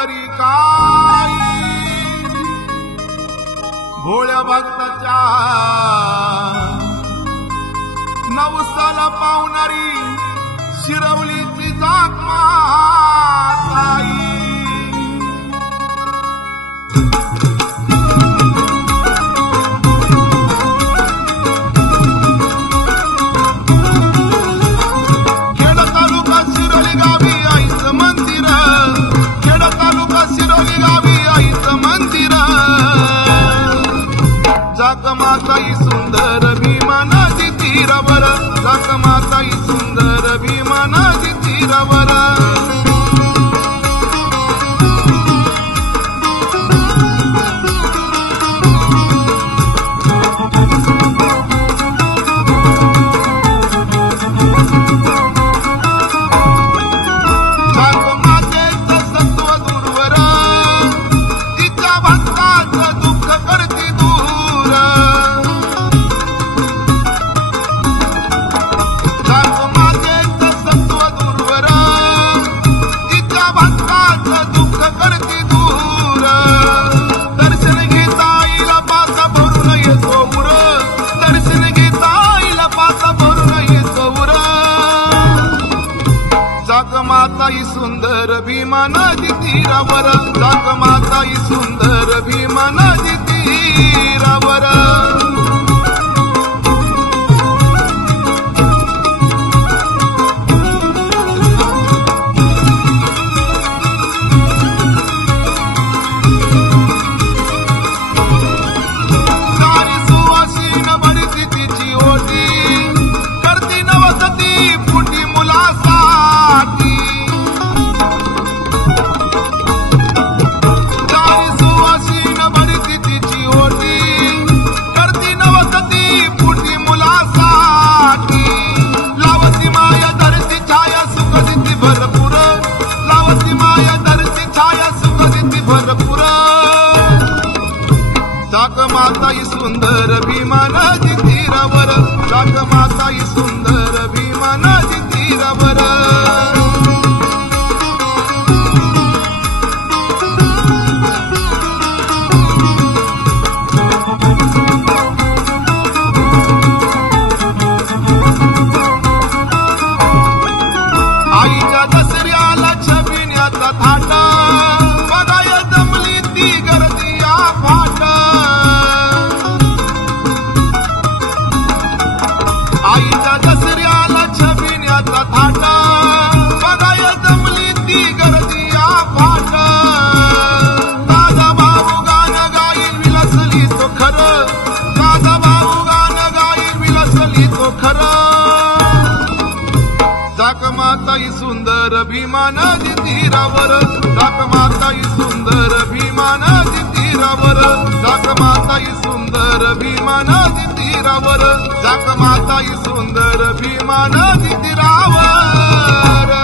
पुंडरीकाई भोळ्या भक्ताच्या नवसाला पावणारी शिरवलीची जात माताई जाकमाताई सुंदर भीमा नदी तीरावर जाकमाताई सुंदर भीमा नदी तीरावर जाकमातेचं सत्व दूरवर तिच्या भक्ताचं दुःख करते दूर जाकमातेचं सत्व दूरवर तिच्या भक्ताचं दुःख करते दूर दर्शन घेता आईला पासा भरून येतो उर दर्शन घेता आईला पासा भरून येतो उर जाकमाताई सुंदर भीमा नदी तीरावर जाकमाताई सुंदर भीमा नदी तीरावर सारी सुवासीन भरती तिची ओटी करती नवसती फुटी मुलासाठी सारी सुवासीन भरती तिची ओटी करती नवसती फुटी मुलासाठी लावती माया धरती छाया सुख देती भरपूर लावती माया धरती छाया सुख देती भरपूर जाकमाताई सुंदर भीमा नदी तीरावर जाकमाताई सुंदर भीमा नदी तीरावर आईच्या दसऱ्याला छबिण्याचा थाट बघाय जमली ती गर्दी या फाट आईच्या दसऱ्याला छबिण्याचा थाट बघाय जमली ती गर्दी या फाट दादा भाऊ गाण गाईल विलसली तो खरं दादा भाऊ गाण गाईल विलसली तो खरं जाकमाताई सुंदर भीमा नदी तीरावर जाकमाताई सुंदर भीमा नदी तीरावर जाकमाताई सुंदर भीमा नदी तीरावर जाकमाताई सुंदर भीमा नदी तीरावर